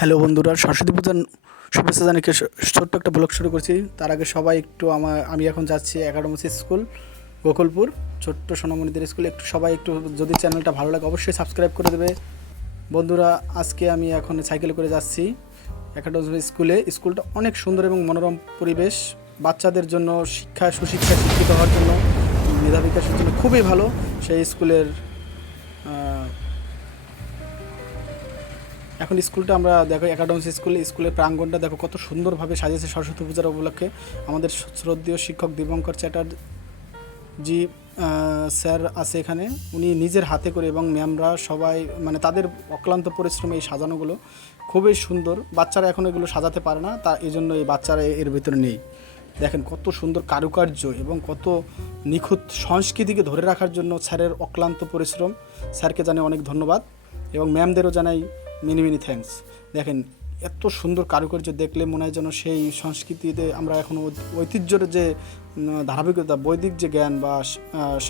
Hello বন্ধুরা, সরস্বতী পূজার শুভেচ্ছা জানিয়ে ছোট্ট একটা ব্লগ শুরু করছি। তার আগে সবাই একটু আমার, আমি এখন যাচ্ছি একাডেমিস স্কুল, গোকুলপুর, ছোট্ট সোনামণিদের স্কুলে। একটু সবাই একটু যদি চ্যানেলটা ভালো লাগে অবশ্যই সাবস্ক্রাইব করে দেবে। বন্ধুরা, আজকে আমি এখন সাইকেলে করে যাচ্ছি একাডেমি স্কুলে। স্কুলটা অনেক সুন্দর এবং মনোরম পরিবেশ। বাচ্চাদের জন্য শিক্ষা, সুশিক্ষা শিক্ষিত হওয়ার জন্য মেধা বিকাশের জন্য খুবই ভালো। সেই স্কুলের এখন স্কুলটা আমরা দেখো, একাডেমিক স্কুল, স্কুলের প্রাঙ্গণটা দেখো কত সুন্দরভাবে সাজিয়েছে সরস্বতী পূজার উপলক্ষে। আমাদের শ্রদ্ধেয় শিক্ষক দীপঙ্কর চ্যাটার্জি স্যার আছে এখানে। উনি নিজের হাতে করে এবং ম্যামরা সবাই মানে তাদের অক্লান্ত পরিশ্রমে এই সাজানোগুলো খুবই সুন্দর। বাচ্চারা এখন এগুলো সাজাতে পারে না, তা এই জন্য এই বাচ্চারা এর ভিতরে নেই। দেখেন কত সুন্দর কারুকার্য এবং কত নিখুঁত সংস্কৃতিকে ধরে রাখার জন্য স্যারের অক্লান্ত পরিশ্রম। স্যারকে জানাই অনেক ধন্যবাদ এবং ম্যামদেরও জানাই মিনি মিনি থ্যাঙ্কস দেখেন, এত সুন্দর কারুকার্য দেখলে মনে হয় যেন সেই সংস্কৃতিতে আমরা এখন ঐতিহ্যের যে ধারাবাহিকতা, বৈদিক যে জ্ঞান বা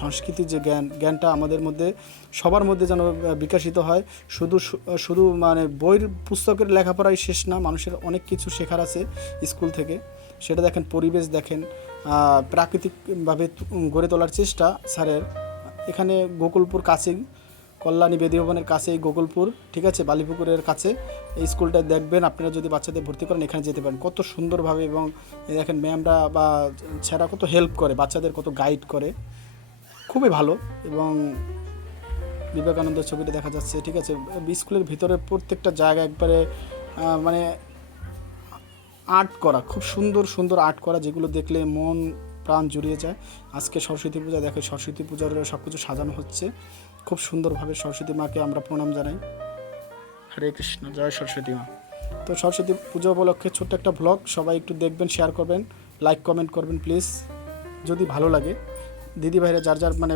সংস্কৃতির যে জ্ঞান, জ্ঞানটা আমাদের মধ্যে, সবার মধ্যে যেন বিকশিত হয়। শুধু শুধু মানে বইয়ের পুস্তকের লেখাপড়াই শেষ না, মানুষের অনেক কিছু শেখার আছে স্কুল থেকে। সেটা দেখেন, পরিবেশ দেখেন প্রাকৃতিকভাবে গড়ে তোলার চেষ্টা স্যারের। এখানে গোকুলপুর কাছে কল্যাণী বেদি ভবনের কাছে এই গোকুলপুর, ঠিক আছে, বালিপুকুরের কাছে এই স্কুলটা দেখবেন। আপনারা যদি বাচ্চাদের ভর্তি করেন, এখানে যেতে পারেন। কত সুন্দরভাবে এবং দেখেন ম্যামরা বা ছেঁড়া কত হেল্প করে, বাচ্চাদের কত গাইড করে। খুবই ভালো এবং বিবেকানন্দ ছবিটা দেখা যাচ্ছে, ঠিক আছে। স্কুলের ভিতরে প্রত্যেকটা জায়গা একবারে মানে আর্ট করা, খুব সুন্দর সুন্দর আর্ট করা, যেগুলো দেখলে মন, প্রাণ জুড়িয়ে যায়। আজকে সরস্বতী পূজা দেখে সরস্বতী পূজার সব কিছু সাজানো হচ্ছে। খুব সুন্দরভাবে সরস্বতী মাকে আমরা প্রণাম জানাই। হরে কৃষ্ণ, জয় সরস্বতী মা। তো সরস্বতী পুজো উপলক্ষে ছোট্ট একটা ব্লগ সবাই একটু দেখবেন শেয়ার করবেন লাইক কমেন্ট করবেন প্লিজ যদি ভালো লাগে। দিদি ভাইরা যার যার মানে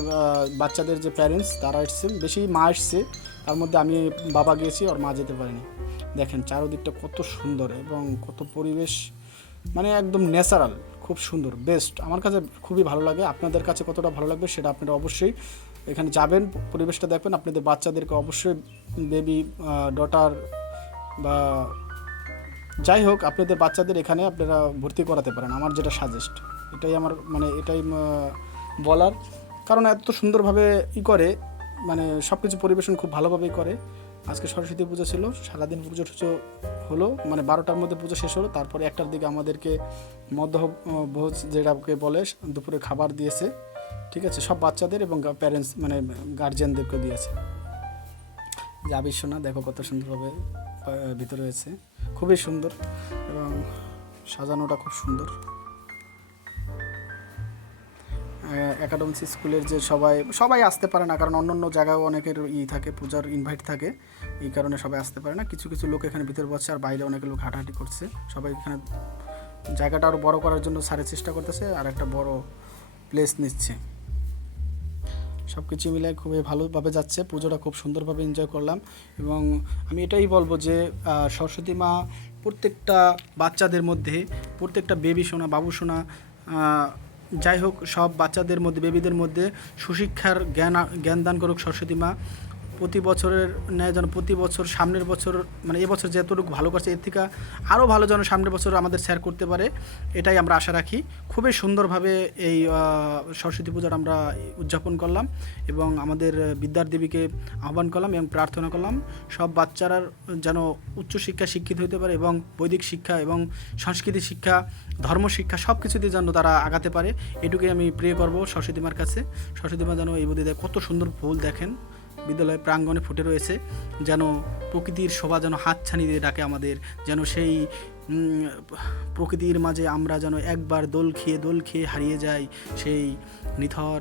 বাচ্চাদের যে প্যারেন্টস তারা এসছে, বেশি মা এসছে, তার মধ্যে আমি বাবা গিয়েছি, আর মা যেতে পারিনি। দেখেন চারদিকটা কত সুন্দর এবং কত পরিবেশ মানে একদম ন্যাচারাল খুব সুন্দর বেস্ট আমার কাছে খুবই ভালো লাগে, আপনাদের কাছে কতটা ভালো লাগবে সেটা আপনারা অবশ্যই এখানে যাবেন, পরিবেশটা দেখবেন। আপনাদের বাচ্চাদেরকে অবশ্যই বেবি ডটার বা যাই হোক, আপনাদের বাচ্চাদের এখানে আপনারা ভর্তি করাতে পারেন। আমার যেটা সাজেস্ট এটাই আমার মানে এটাই বলার। কারণ এত সুন্দরভাবে ই করে মানে সব কিছু পরিবেশন খুব ভালোভাবেই করে। আজকে সরস্বতী পুজো ছিল, সারাদিন পুজো টুজো হলো মানে বারোটার মধ্যে পুজো শেষ হলো। তারপরে একটার দিকে আমাদেরকে মধ্য ভোজ যেটাকে বলে, দুপুরে খাবার দিয়েছে। ঠিক আছে? সব বাচ্চাদের এবং প্যারেন্টস মানে গার্জিয়ানদেরকে দিয়েছে। যাবি শোনা দেখো কত সুন্দরভাবে ভিতরে রয়েছে। খুবই সুন্দর এবং সাজানোটা খুব সুন্দর। একাডেমিক স্কুলের যে সবাই সবাই আসতে পারে না, কারণ অন্য অন্য জায়গায় অনেকের ই থাকে, পূজার ইনভাইট থাকে। এই কারণে সবাই আসতে পারে না। কিছু কিছু লোক এখানে ভিতরে বসছে আর বাইরে অনেক লোক হাঁটাহাঁটি করছে। সবাই এখানে জায়গাটা আরও বড় করার জন্য স্যারের চেষ্টা করতেছে আর একটা বড় প্লেস নিচ্ছে। সব কিছু মিলে খুবই ভালোভাবে যাচ্ছে। পুজোটা খুব সুন্দরভাবে এনজয় করলাম এবং আমি এটাই বলব যে সরস্বতী মা প্রত্যেকটা বাচ্চাদের মধ্যে, প্রত্যেকটা বেবি সোনা, বাবু সোনা যাই হোক, সব বাচ্চাদের মধ্যে বেবিদের মধ্যে সুশিক্ষার জ্ঞান জ্ঞান দান করুক সরস্বতী মা। প্রতি বছরের ন্যায় যেন প্রতি বছর সামনের বছর মানে এবছর যতটুকু ভালো করছে, এর থেকে আরও ভালো যেন সামনের বছর আমাদের শেয়ার করতে পারে, এটাই আমরা আশা রাখি। খুবই সুন্দরভাবে এই সরস্বতী পূজার আমরা উদযাপন করলাম এবং আমাদের বিদ্যার দেবীকে আহ্বান করলাম এবং প্রার্থনা করলাম। সব বাচ্চারা যেন উচ্চশিক্ষা শিক্ষিত হতে পারে এবং বৈদিক শিক্ষা এবং সংস্কৃতি শিক্ষা, ধর্ম শিক্ষা সব কিছুতে যেন তারা আগাতে পারে, এটুকুই আমি প্রে করব সরস্বতী মার কাছে। সরস্বতী মা যেন এই বোধে কত সুন্দর ফুল দেখেন। বিদ্যালয় প্রাঙ্গণে ফুটে রয়েছে, যেন প্রকৃতির শোভা যেন হাতছানি দিয়ে ডাকে আমাদের, যেন সেই প্রকৃতির মাঝে আমরা যেন একবার দোল খেয়ে দোল খেয়ে হারিয়ে যাই সেই নিথর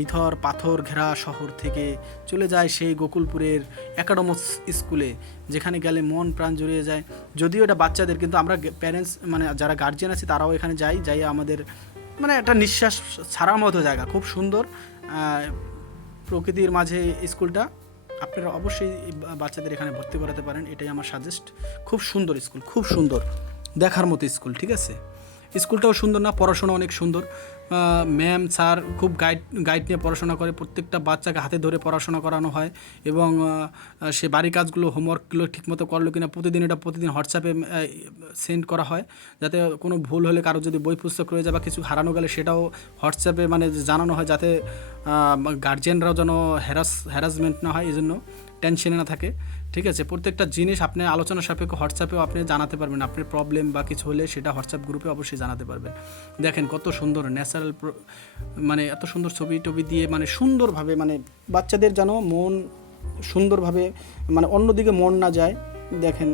নিথর পাথর ঘেরা শহর থেকে চলে যায় সেই গোকুলপুরের একাডেমস স্কুলে, যেখানে গেলে মন প্রাণ জুড়িয়ে যায়। যদিও এটা বাচ্চাদের, কিন্তু আমরা প্যারেন্টস মানে যারা গার্জিয়ান আছে তারাও এখানে যাই যাই আমাদের মানে একটা নিঃশ্বাস ছাড়ার মতো জায়গা, খুব সুন্দর প্রকৃতির মাঝে স্কুলটা, আপনারা অবশ্যই বাচ্চাদের এখানে ভর্তি করাতে পারেন। এটাই আমার সাজেস্ট খুব সুন্দর স্কুল, খুব সুন্দর। দেখার মতো স্কুল, ঠিক আছে? স্কুলটাও সুন্দর না পড়াশোনা অনেক সুন্দর। ম্যাম স্যার খুব গাইড গাইড নিয়ে পড়াশোনা করে, প্রত্যেকটা বাচ্চাকে হাতে ধরে পড়াশোনা করানো হয় এবং সে বাড়ির কাজগুলো হোমওয়ার্কগুলো ঠিকমতো করল কিনা, প্রতিদিন এটা প্রতিদিন হোয়াটসঅ্যাপে সেন্ড করা হয়। যাতে কোনো ভুল হলে কারও যদি বই পুস্তক রয়ে যায় বা কিছু হারানো গেলে সেটাও হোয়াটসঅ্যাপে মানে জানানো হয় যাতে গার্জিয়ানরাও যেন হ্যারাস হ্যারাসমেন্ট না হয় এই জন্য টেনশনে না থাকে। ঠিক আছে? প্রত্যেকটা জিনিস আপনি আলোচনা সাপেক্ষে হোয়াটসঅ্যাপেও আপনি জানাতে পারবেন। আপনার প্রবলেম বা কিছু হলে সেটা হোয়াটসঅ্যাপ গ্রুপে অবশ্যই জানাতে পারবেন। দেখেন কত সুন্দর ন্যাচারাল মানে এত সুন্দর ছবি টবি দিয়ে মানে সুন্দরভাবে মানে বাচ্চাদের যেন মন সুন্দরভাবে মানে অন্যদিকে মন না যায়। দেখেন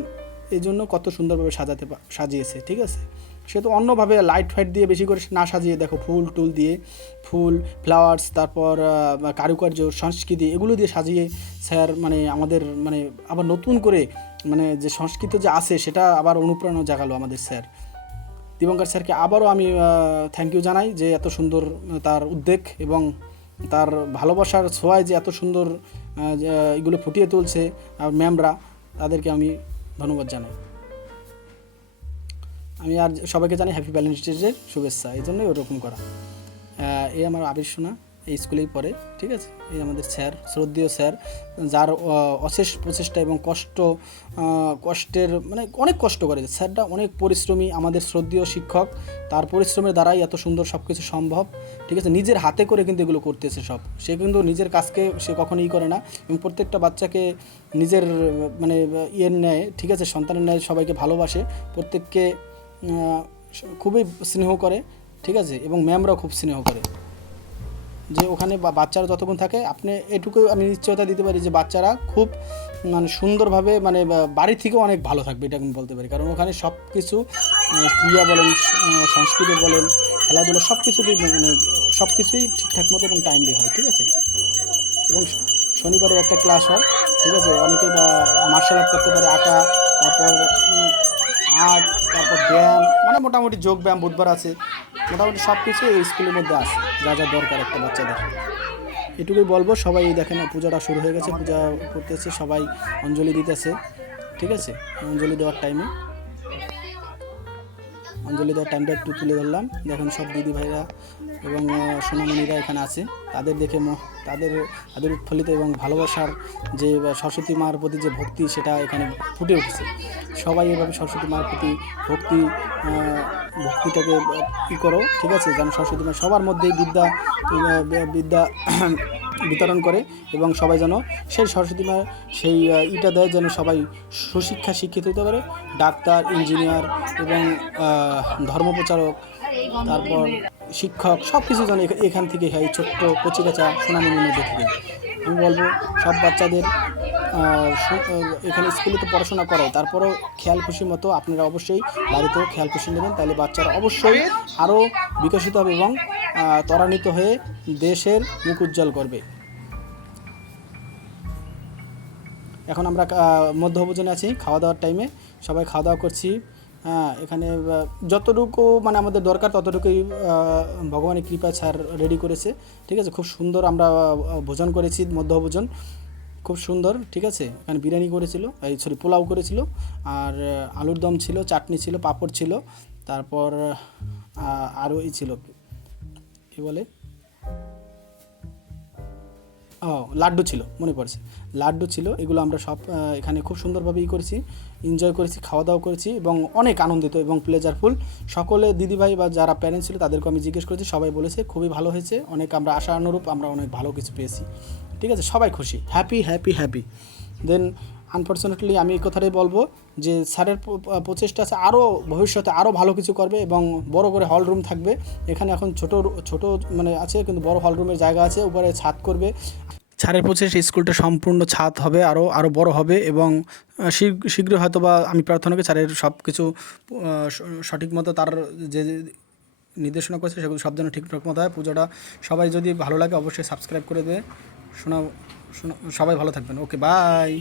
এই জন্য কত সুন্দরভাবে সাজাতে সাজিয়েছে, ঠিক আছে? সে তো অন্যভাবে লাইট ফাইট দিয়ে বেশি করে না সাজিয়ে, দেখো, ফুল টুল দিয়ে, ফুল ফ্লাওয়ার্স তারপর কারুকার্য, সংস্কৃতি, এগুলো দিয়ে সাজিয়ে স্যার মানে আমাদের মানে আবার নতুন করে মানে যে সংস্কৃত যে আছে, সেটা আবার অনুপ্রেরণা জাগালো আমাদের স্যার। দিবঙ্কর স্যারকে আবারও আমি থ্যাংক ইউ জানাই যে এত সুন্দর তার উদ্বেগ এবং তার ভালোবাসার ছোঁয়ায় যে এত সুন্দর এগুলো ফুটিয়ে তুলছে, আর ম্যামরা, তাদেরকে আমি ধন্যবাদ জানাই। আমি আর সবাইকে জানি হ্যাপি ভ্যালেন্টাইন্স ডের শুভেচ্ছা, এই জন্যই ওরকম করা। এই আমার আবির সোনা, এই স্কুলেই পড়ে, ঠিক আছে? এই আমাদের স্যার, শ্রদ্ধেয় স্যার, যার অশেষ প্রচেষ্টা এবং কষ্ট কষ্টের মানে অনেক কষ্ট করে। স্যারটা অনেক পরিশ্রমী, আমাদের শ্রদ্ধেয় শিক্ষক। তার পরিশ্রমের দ্বারাই এত সুন্দর সব কিছু সম্ভব, ঠিক আছে? নিজের হাতে করে কিন্তু এগুলো করতেছে সব। সে কিন্তু নিজের কাজকে সে কখনোই করে না এবং প্রত্যেকটা বাচ্চাকে নিজের মানে ইয়ের ন্যায়, ঠিক আছে? সন্তানের ন্যায় সবাইকে ভালোবাসে। প্রত্যেককে খুবই স্নেহ করে, ঠিক আছে? এবং ম্যামরাও খুব স্নেহ করে। যে ওখানে বাচ্চারা যতক্ষণ থাকে, আপনি এটুকু আমি নিশ্চয়তা দিতে পারি যে বাচ্চারা খুব মানে সুন্দরভাবে মানে বাড়ি থেকেও অনেক ভালো থাকবে, এটা আমি বলতে পারি। কারণ ওখানে সব কিছু ক্রিয়া বলেন সংস্কৃতি বলেন, খেলাধুলা সব কিছুতেই মানে সব কিছুই ঠিকঠাক মতো এবং টাইমলি হয়, ঠিক আছে? এবং শনিবারও একটা ক্লাস হয়, ঠিক আছে? অনেকে মার্শাল আর্ট করতে পারে, আঁকা, তারপর আর্ট, তারপর ব্যায়াম মানে মোটামুটি যোগ ব্যায়াম বুধবার আছে। মোটামুটি সব কিছু এই স্কুলের মধ্যে আসে যা যা দরকার একটা বাচ্চাদের। এটুকুই বলব, সবাই এই দেখেন, পূজাটা শুরু হয়ে গেছে, পূজা করতেছে, সবাই অঞ্জলি দিতেছে, ঠিক আছে? অঞ্জলি দেওয়ার টাইমে অঞ্জলি দেওয়ার টাইমটা একটু তুলে ধরলাম। দেখুন সব দিদি ভাইরা এবং সোনামণিরা এখানে আছে। তাদের দেখে তাদের তাদের উৎফুল্লিত এবং ভালোবাসার যে সরস্বতী মার প্রতি যে ভক্তি, সেটা এখানে ফুটে উঠেছে। সবাই এভাবে সরস্বতী মার প্রতি ভক্তি ভক্তিটাকে ই করো, ঠিক আছে? যেন সরস্বতী মা সবার মধ্যেই বিদ্যা বিদ্যা বিতরণ করে এবং সবাই যেন সেই সরস্বতী মা সেই ইটা দেয় যেন সবাই সুশিক্ষা শিক্ষিত হতে পারে। ডাক্তার, ইঞ্জিনিয়ার এবং ধর্মপ্রচারক, তারপর শিক্ষক সব কিছু যেন এখান থেকে হয় ছোট্ট কচিকাচা সোনামণির মধ্যে থেকে। আমি বলব, সব বাচ্চাদের এখানে স্কুলে তো পড়াশোনা করায় তারপরেও খেয়াল খুশি মতো আপনারা অবশ্যই বাড়িতেও খেয়াল খুশি নেবেন। তাহলে বাচ্চারা অবশ্যই আরও বিকশিত হবে এবং ত্বরান্বিত হয়ে দেশের মুখ উজ্জ্বল করবে। এখন আমরা আহ, মধ্যভোজনে আছি খাওয়া দাওয়ার টাইমে সবাই খাওয়া দাওয়া করছি। হ্যাঁ এখানে যতটুকু মানে আমাদের দরকার ততটুকুই ভগবানের কৃপা ছাড় রেডি করেছে। ঠিক আছে? খুব সুন্দর আমরা ভোজন করেছি মধ্যভোজন। খুব সুন্দর ঠিক আছে? এখানে বিরিয়ানি করেছিল এই সরি পোলাও করেছিল আর আলুর দম ছিল চাটনি ছিল পাঁপড় ছিল তারপর আরও ই ছিল। কী বলে? ও, লাড্ডু ছিল, মনে পড়ছে। লাড্ডু ছিল, এগুলো আমরা সব এখানে খুব সুন্দরভাবে ই করেছি এনজয় করেছি খাওয়া দাওয়া করেছি এবং অনেক আনন্দিত এবং প্লেজারফুল সকলে, দিদিভাই বা যারা প্যারেন্টস ছিল, তাদেরকে আমি জিজ্ঞেস করেছি, সবাই বলেছে, খুবই ভালো হয়েছে, অনেক আমরা আশা অনুরূপ, আমরা অনেক ভালো কিছু পেয়েছি। ঠিক আছে, সবাই খুশি happy happy happy then unfortunately আমি এই কথাটাই বলব যে স্যারের প্রচেষ্টা আছে আরও ভবিষ্যতে আরও ভালো কিছু করবে এবং বড় করে হল রুম থাকবে। এখানে এখন ছোট ছোট মানে আছে, কিন্তু বড় হল রুমের জায়গা আছে, উপরে ছাদ করবে। ছাড়ের প্রচেষ্টা স্কুলটা সম্পূর্ণ ছাদ হবে, আরও আরও বড় হবে এবং শীঘ্র হয়তো বা আমি প্রার্থনা করি ছাড়ের সব কিছু সঠিক মতো তার যে নির্দেশনা করেছে সেগুলো সব যেন ঠিকঠাক মতো হয়। পুজোটা সবাই যদি ভালো লাগে অবশ্যই সাবস্ক্রাইব করে দেবে। শোনা, সবাই ভালো থাকবেন। Okay, bye.